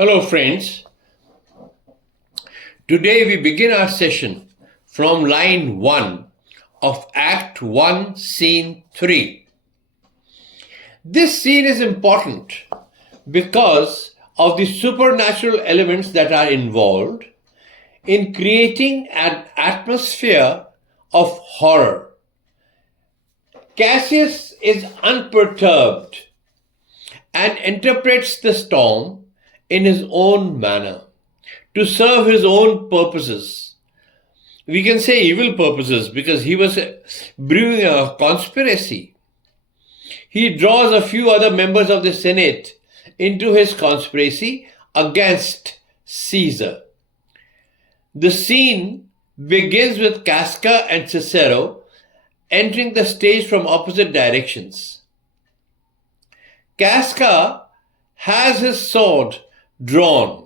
Hello friends, today we begin our session from line 1 of Act 1, Scene 3. This scene is important because of the supernatural elements that are involved in creating an atmosphere of horror. Caeser is unperturbed and interprets the storm in his own manner, to serve his own purposes. We can say evil purposes because he was brewing a conspiracy. He draws a few other members of the Senate into his conspiracy against Caesar. The scene begins with Casca and Cicero entering the stage from opposite directions. Casca has his sword drawn.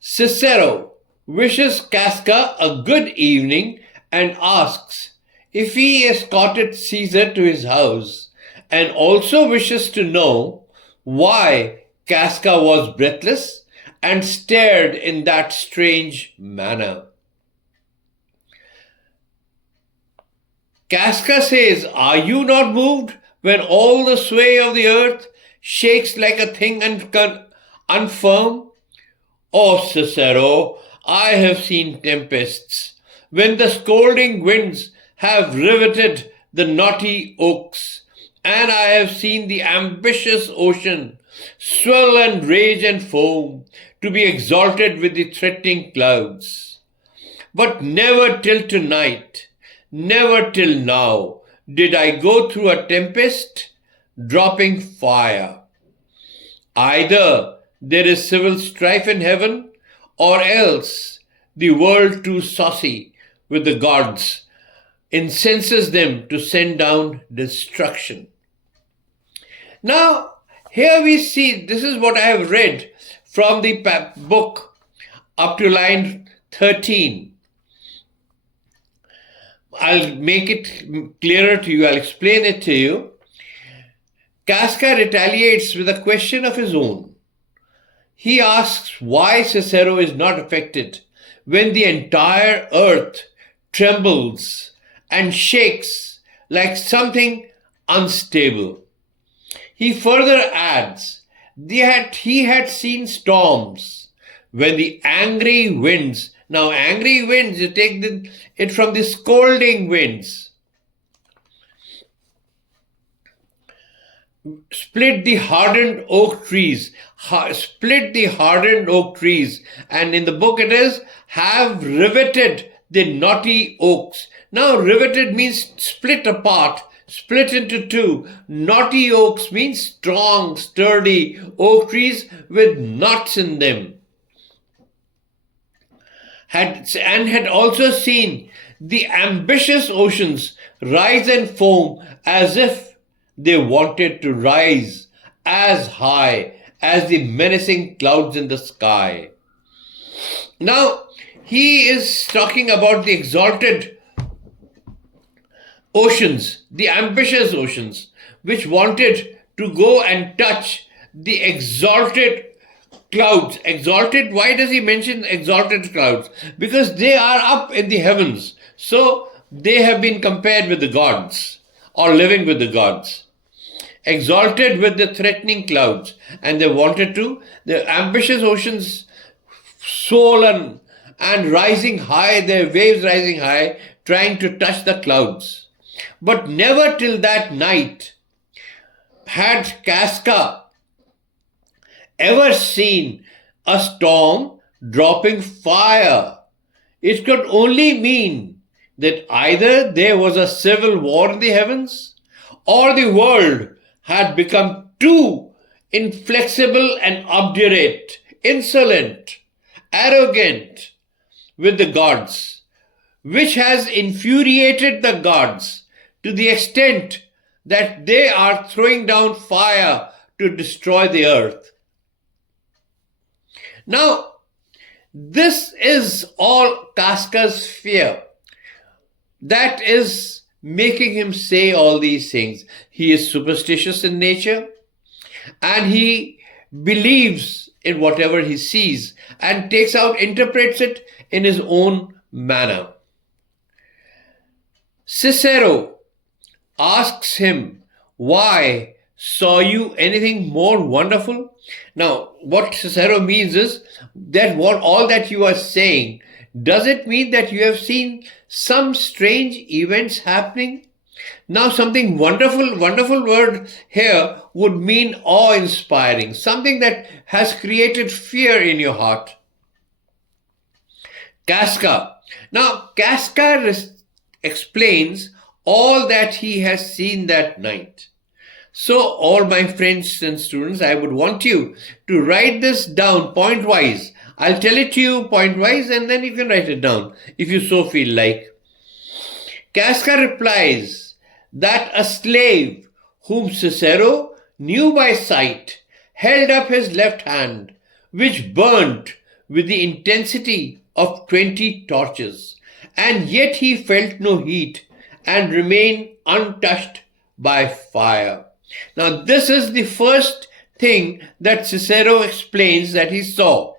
Cicero wishes Casca a good evening and asks if he escorted Caesar to his house, and also wishes to know why Casca was breathless and stared in that strange manner. Casca says, "Are you not moved when all the sway of the earth shakes like a thing unfirm? Oh, Cicero, I have seen tempests, when the scolding winds have riveted the knotty oaks, and I have seen the ambitious ocean swell and rage and foam to be exalted with the threatening clouds. But never till tonight, never till now, did I go through a tempest dropping fire. Either there is civil strife in heaven, or else the world too saucy with the gods incenses them to send down destruction." Now, here we see, this is what I have read from the book up to line 13. I'll make it clearer to you, I'll explain it to you. Casca retaliates with a question of his own. He asks why Cicero is not affected when the entire earth trembles and shakes like something unstable. He further adds that he had seen storms when the angry winds, now angry winds, you take it from the scolding winds, split the hardened oak trees, and in the book it is, have riveted the knotty oaks. Now riveted means split apart, split into two. Knotty oaks means strong, sturdy oak trees with knots in them. Had also seen the ambitious oceans rise and foam as if they wanted to rise as high as the menacing clouds in the sky. Now, he is talking about the exalted oceans, the ambitious oceans, which wanted to go and touch the exalted clouds. Exalted, why does he mention exalted clouds? Because they are up in the heavens. So they have been compared with the gods, or living with the gods. Exalted with the threatening clouds, and they wanted to, the ambitious oceans swollen and rising high, their waves rising high, trying to touch the clouds. But never till that night had Casca ever seen a storm dropping fire. It could only mean that either there was a civil war in the heavens, or the world had become too inflexible and obdurate, insolent, arrogant with the gods, which has infuriated the gods to the extent that they are throwing down fire to destroy the earth. Now, this is all Casca's fear. That is making him say all these things. He is superstitious in nature, and he believes in whatever he sees and interprets it in his own manner. Cicero asks him, "Why? Saw you anything more wonderful?" Now, what Cicero means is that all that you are saying, does it mean that you have seen some strange events happening? Now, something wonderful word here would mean awe-inspiring, something that has created fear in your heart. Casca. Now, Casca explains all that he has seen that night. So, all my friends and students, I would want you to write this down point-wise. I'll tell it to you point-wise and then you can write it down if you so feel like. Casca replies that a slave whom Cicero knew by sight held up his left hand, which burnt with the intensity of 20 torches, and yet he felt no heat and remained untouched by fire. Now, this is the first thing that Cicero explains that he saw.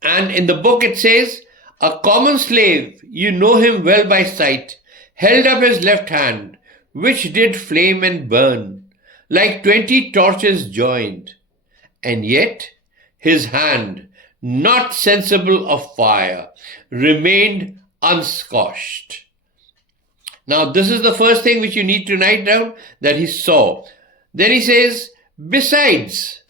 And in the book it says, "A common slave, you know him well by sight, held up his left hand, which did flame and burn, like 20 torches joined. And yet his hand, not sensible of fire, remained unscorched." Now, this is the first thing which you need to write down that he saw. Then he says, "Besides,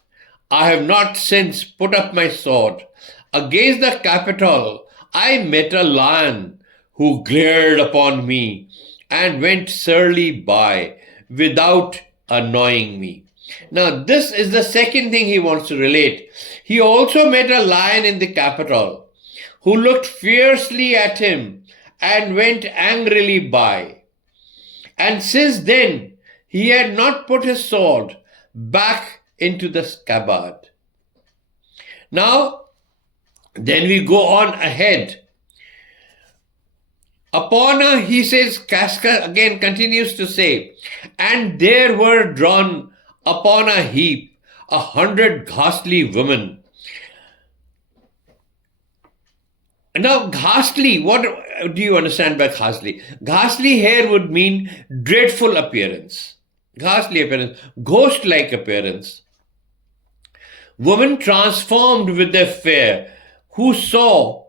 I have not since put up my sword. Against the Capitol I met a lion who glared upon me and went surly by without annoying me." Now, this is the second thing he wants to relate. He also met a lion in the Capitol who looked fiercely at him and went angrily by. And since then, he had not put his sword back into the scabbard. Now, then we go on ahead. He says, Casca again continues to say, "And there were drawn upon a heap 100 ghastly women." Now, ghastly, what do you understand by ghastly? Ghastly here would mean dreadful appearance. Ghastly appearance, ghost-like appearance. Women transformed with their fear,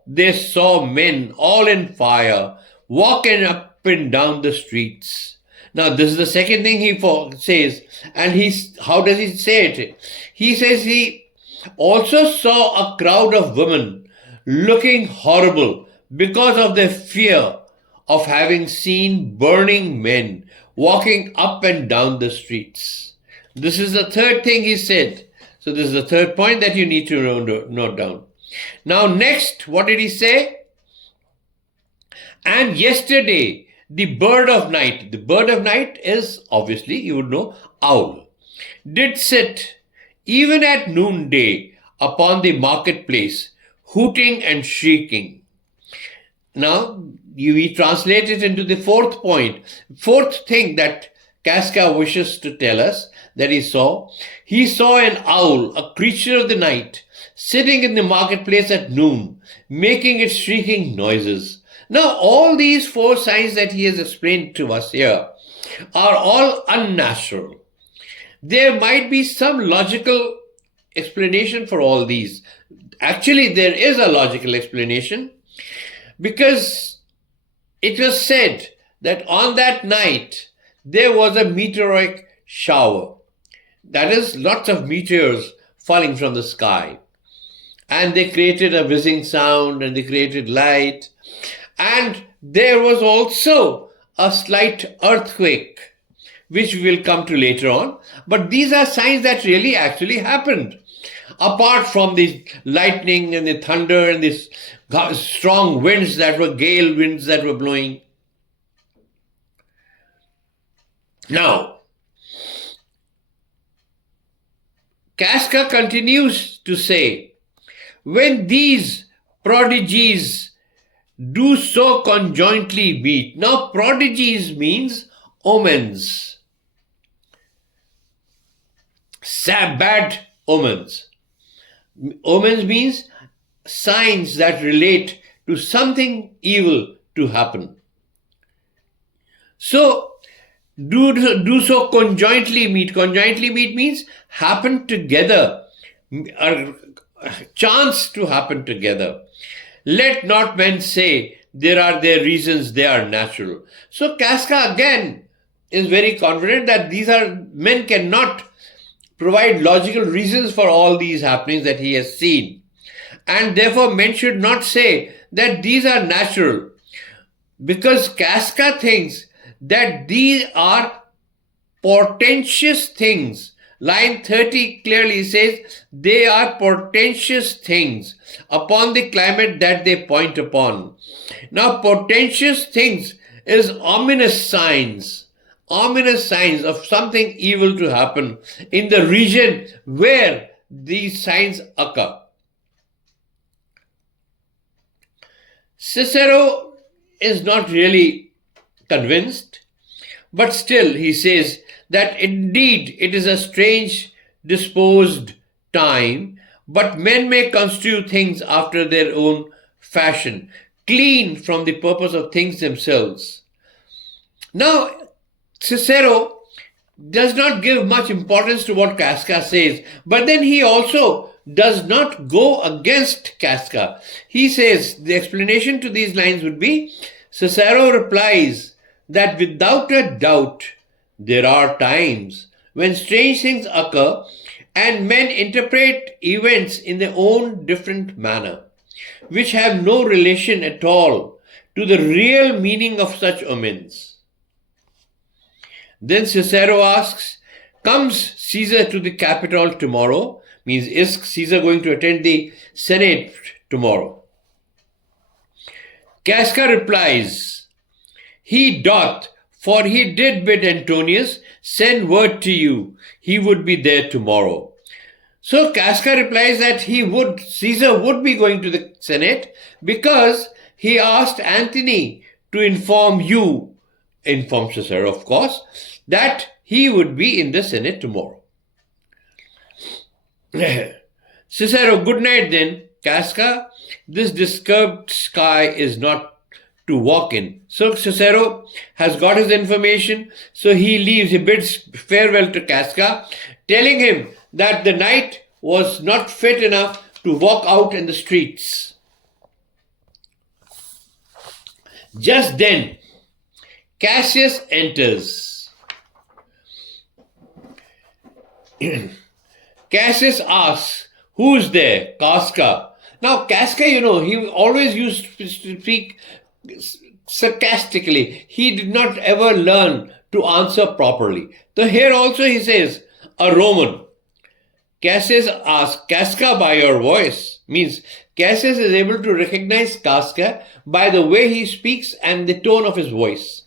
they saw men all in fire, walking up and down the streets. Now, this is the second thing he says. And how does he say it? He says he also saw a crowd of women looking horrible because of their fear of having seen burning men walking up and down the streets. This is the third thing he said. So this is the third point that you need to note down. Now next, what did he say? "And yesterday, the bird of night," the bird of night is obviously, you would know, owl, "did sit even at noonday upon the marketplace, hooting and shrieking." Now, we translate it into the fourth point. Fourth thing that Casca wishes to tell us that he saw. He saw an owl, a creature of the night, sitting in the marketplace at noon, making its shrieking noises. Now, all these four signs that he has explained to us here are all unnatural. There might be some logical explanation for all these. Actually, there is a logical explanation, because it was said that on that night there was a meteoric shower. That is, lots of meteors falling from the sky. And they created a whizzing sound and they created light. And there was also a slight earthquake, which we will come to later on. But these are signs that really actually happened. Apart from the lightning and the thunder and these strong winds that were gale winds that were blowing. Now, Casca continues to say, "When these prodigies do so conjointly meet." Now, prodigies means omens. Bad omens. Omens means signs that relate to something evil to happen. So, do so conjointly meet. Conjointly meet means happen together, or chance to happen together. Let not men say there are their reasons, they are natural. So Casca again is very confident that men cannot provide logical reasons for all these happenings that he has seen. And therefore men should not say that these are natural, because Casca thinks that these are portentous things. Line 30 clearly says they are portentous things upon the climate that they point upon. Now, portentous things is ominous signs of something evil to happen in the region where these signs occur. Cicero is not really convinced, but still he says that indeed it is a strange disposed time, but men may construe things after their own fashion, clean from the purpose of things themselves. Now, Cicero does not give much importance to what Casca says, but then he also does not go against Casca. He says the explanation to these lines would be, Cicero replies that without a doubt there are times when strange things occur and men interpret events in their own different manner, which have no relation at all to the real meaning of such omens. Then Cicero asks, comes Caesar to the Capitol tomorrow? Means, is Caesar going to attend the Senate tomorrow? Casca replies, he doth, for he did bid Antonius send word to you, he would be there tomorrow. So Casca replies that Caesar would be going to the Senate because he asked Antony to inform Cicero of course, that he would be in the Senate tomorrow. Cicero, good night then. Casca, this disturbed sky is not to walk in. So Cicero has got his information, so he leaves, he bids farewell to Casca, telling him that the night was not fit enough to walk out in the streets. Just then, Cassius enters. Cassius asks, who's there? Casca. Now, Casca, he always used to speak sarcastically. He did not ever learn to answer properly. So here also he says, a Roman. Cassius asks, Casca by your voice. Means Cassius is able to recognize Casca by the way he speaks and the tone of his voice.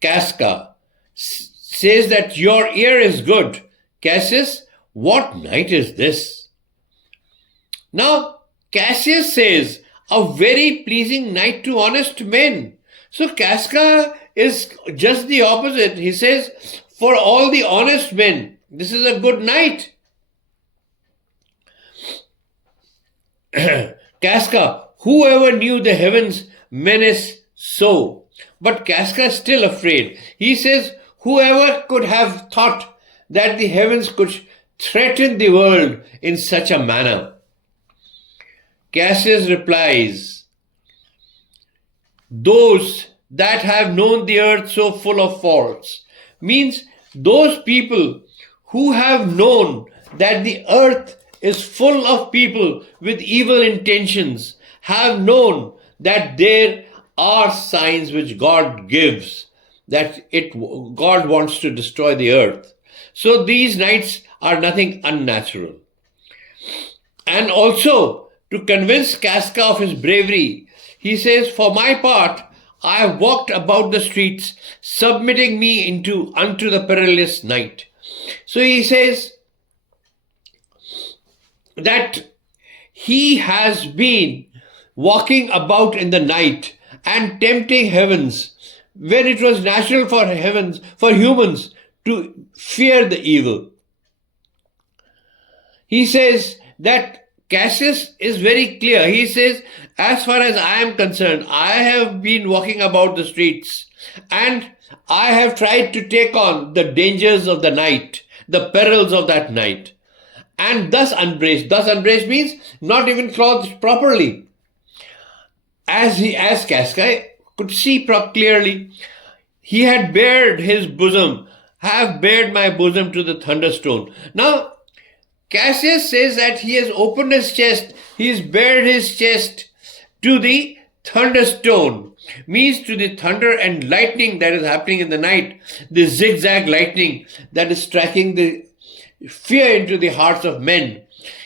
Casca says that your ear is good. Cassius, what night is this? Now, Cassius says, a very pleasing night to honest men. So Casca is just the opposite. He says, for all the honest men, this is a good night. Casca, whoever knew the heavens menace so? But Casca is still afraid. He says, whoever could have thought that the heavens could threaten the world in such a manner? Cassius replies, those that have known the earth so full of faults. Means those people who have known that the earth is full of people with evil intentions, have known that there are signs which God gives, that God wants to destroy the earth. So these nights are nothing unnatural. And also, to convince Casca of his bravery, he says, for my part, I have walked about the streets, submitting me unto the perilous night. So he says that he has been walking about in the night and tempting heavens when it was natural for humans to fear the evil. he says that Cassius is very clear. He says, as far as I am concerned, I have been walking about the streets and I have tried to take on the dangers of the night, the perils of that night, and thus unbraced. Thus unbraced means not even clothed properly. As Casca could see clearly, he had bared his bosom, have bared my bosom to the thunderstone. Now, Cassius says that he has opened his chest, he has bared his chest to the thunderstone, means to the thunder and lightning that is happening in the night, the zigzag lightning that is striking the fear into the hearts of men.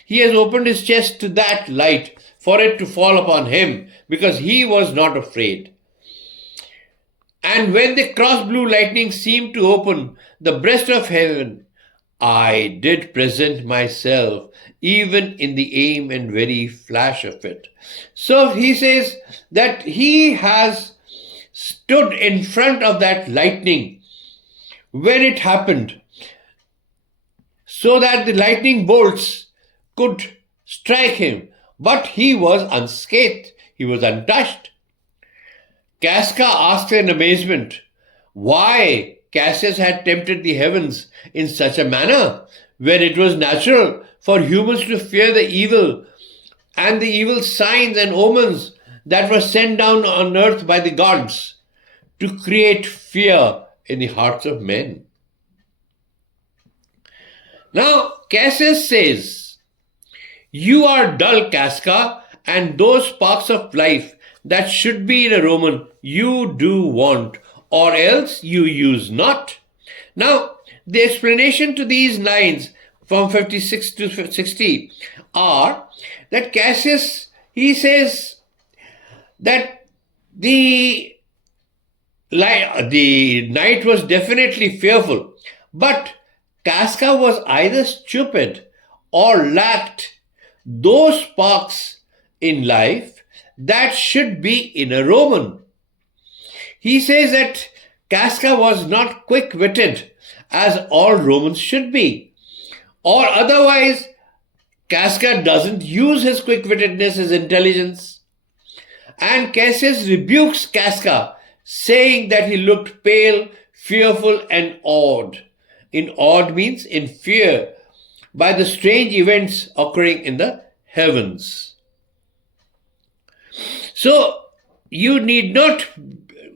He has opened his chest to that light for it to fall upon him because he was not afraid. And when the cross blue lightning seemed to open the breast of heaven, I did present myself, even in the aim and very flash of it. So he says that he has stood in front of that lightning when it happened, so that the lightning bolts could strike him, but he was unscathed, he was untouched. Casca asked in amazement why Cassius had tempted the heavens in such a manner, when it was natural for humans to fear the evil and the evil signs and omens that were sent down on earth by the gods to create fear in the hearts of men. Now, Cassius says, you are dull, Casca, and those sparks of life that should be in a Roman you do want, or else you use not. Now, the explanation to these lines from 56 to 60 are that Cassius, he says that the night was definitely fearful, but Casca was either stupid or lacked those sparks in life that should be in a Roman. He says that Casca was not quick-witted, as all Romans should be. Or otherwise, Casca doesn't use his quick-wittedness, his intelligence. And Cassius rebukes Casca, saying that he looked pale, fearful, and awed. In awed means in fear, by the strange events occurring in the heavens. So, you need not,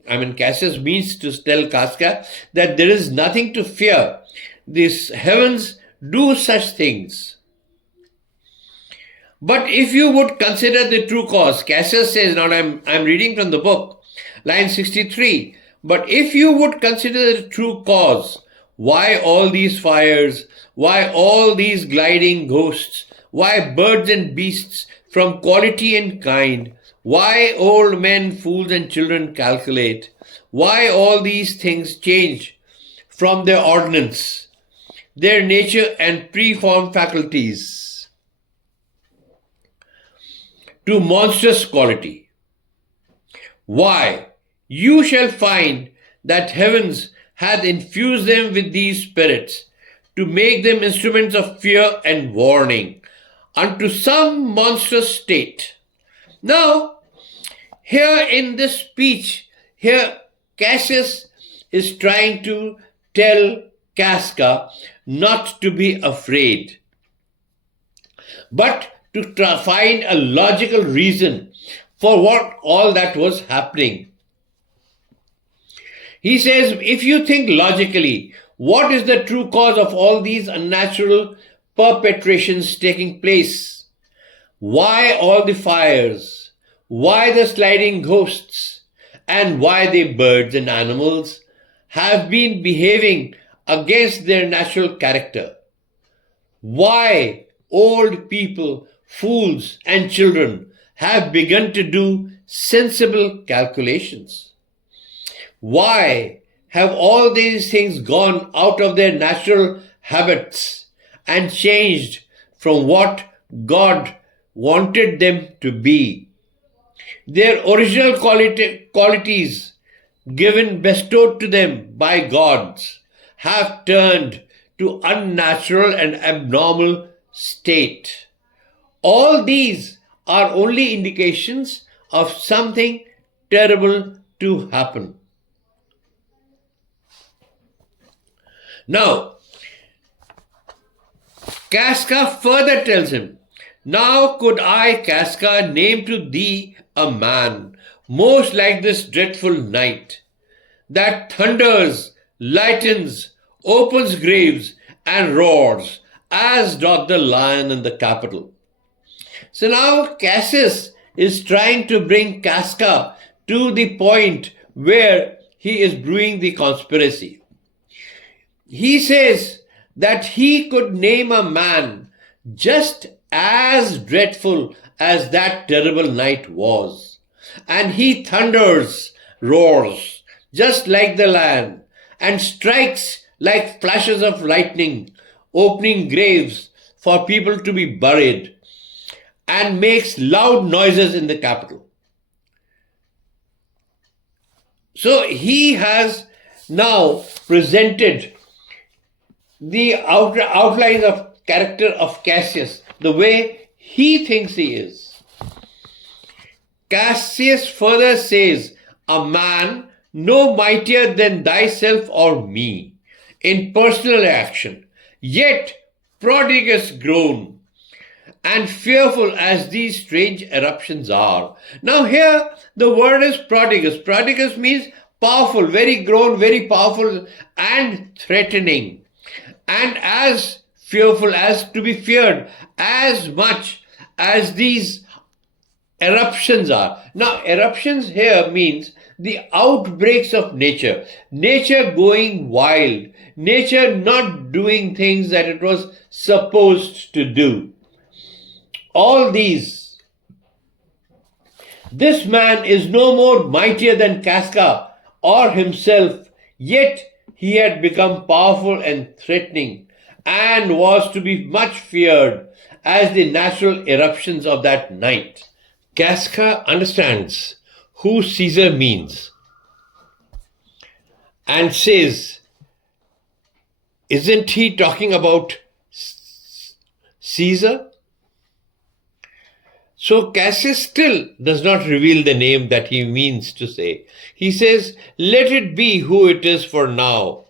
Cassius means to tell Casca that there is nothing to fear. These heavens do such things. But if you would consider the true cause, Cassius says, now I'm reading from the book, line 63, but if you would consider the true cause, why all these fires, why all these gliding ghosts, why birds and beasts from quality and kind, why old men, fools and children calculate, why all these things change from their ordinance, their nature and preformed faculties to monstrous quality. Why, you shall find that heavens hath infused them with these spirits to make them instruments of fear and warning unto some monstrous state. Now, here in this speech, here Cassius is trying to tell Casca not to be afraid, but to find a logical reason for what all that was happening. He says, if you think logically, what is the true cause of all these unnatural perpetrations taking place? Why all the fires? Why the sliding ghosts? And why the birds and animals have been behaving against their natural character? Why old people, fools and children have begun to do sensible calculations? Why have all these things gone out of their natural habits and changed from what God wanted them to be? Their original qualities bestowed to them by gods have turned to unnatural and abnormal state. All these are only indications of something terrible to happen. Now, Casca further tells him, "Now could I, Casca, name to thee a man most like this dreadful night, that thunders, lightens, opens graves, and roars, as doth the lion in the Capitol." So now Cassius is trying to bring Casca to the point where he is brewing the conspiracy. He says that he could name a man just as dreadful as that terrible night was. And he thunders, roars, just like the lion, and strikes like flashes of lightning, opening graves for people to be buried, and makes loud noises in the Capitol. So he has now presented the outlines of character of Cassius, the way he thinks he is. Cassius further says, "A man no mightier than thyself or me in personal action, yet prodigious grown, and fearful as these strange eruptions are." Now here the word is prodigious. Prodigious means powerful, very grown, very powerful and threatening, and as fearful, as to be feared, as much as these eruptions are. Now eruptions here means the outbreaks of nature, nature going wild, nature not doing things that it was supposed to do. All these. This man is no more mightier than Casca or himself, yet he had become powerful and threatening, and was to be much feared as the natural eruptions of that night. Casca understands who Caesar means and says, "Isn't he talking about Caesar?" So Cassius still does not reveal the name that he means to say. He says, "Let it be who it is for now."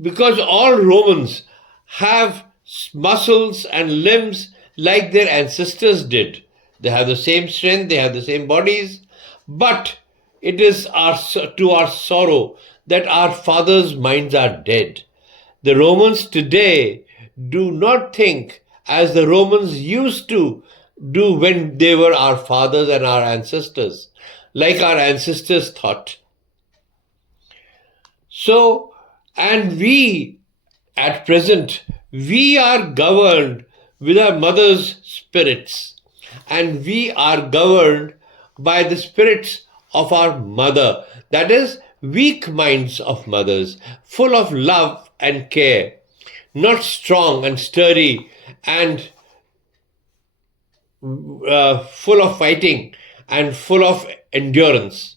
Because all Romans have muscles and limbs like their ancestors did. They have the same strength, they have the same bodies, but it is to our sorrow that our fathers' minds are dead. The Romans today do not think as the Romans used to do when they were our fathers and our ancestors, like our ancestors thought. So, and we, at present, we are governed with our mother's spirits, and we are governed by the spirits of our mother, that is, weak minds of mothers, full of love and care, not strong and sturdy and full of fighting and full of endurance.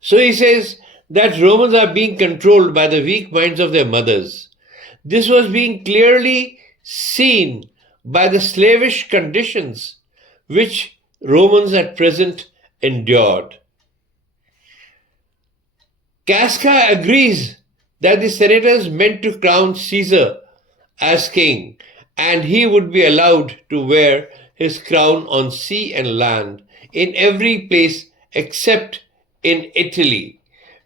So he says that Romans are being controlled by the weak minds of their mothers. This was being clearly seen by the slavish conditions which Romans at present endured. Casca agrees that the senators meant to crown Caesar as king, and he would be allowed to wear his crown on sea and land in every place except in Italy,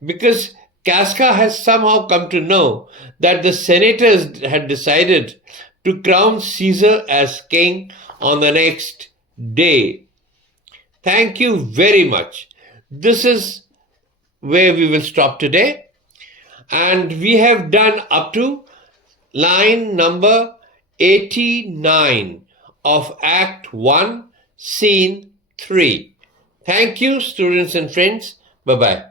because Casca has somehow come to know that the senators had decided to crown Caesar as king on the next day. Thank you very much. This is where we will stop today. And we have done up to line number 89 of Act 1, Scene 3. Thank you, students and friends. Bye-bye.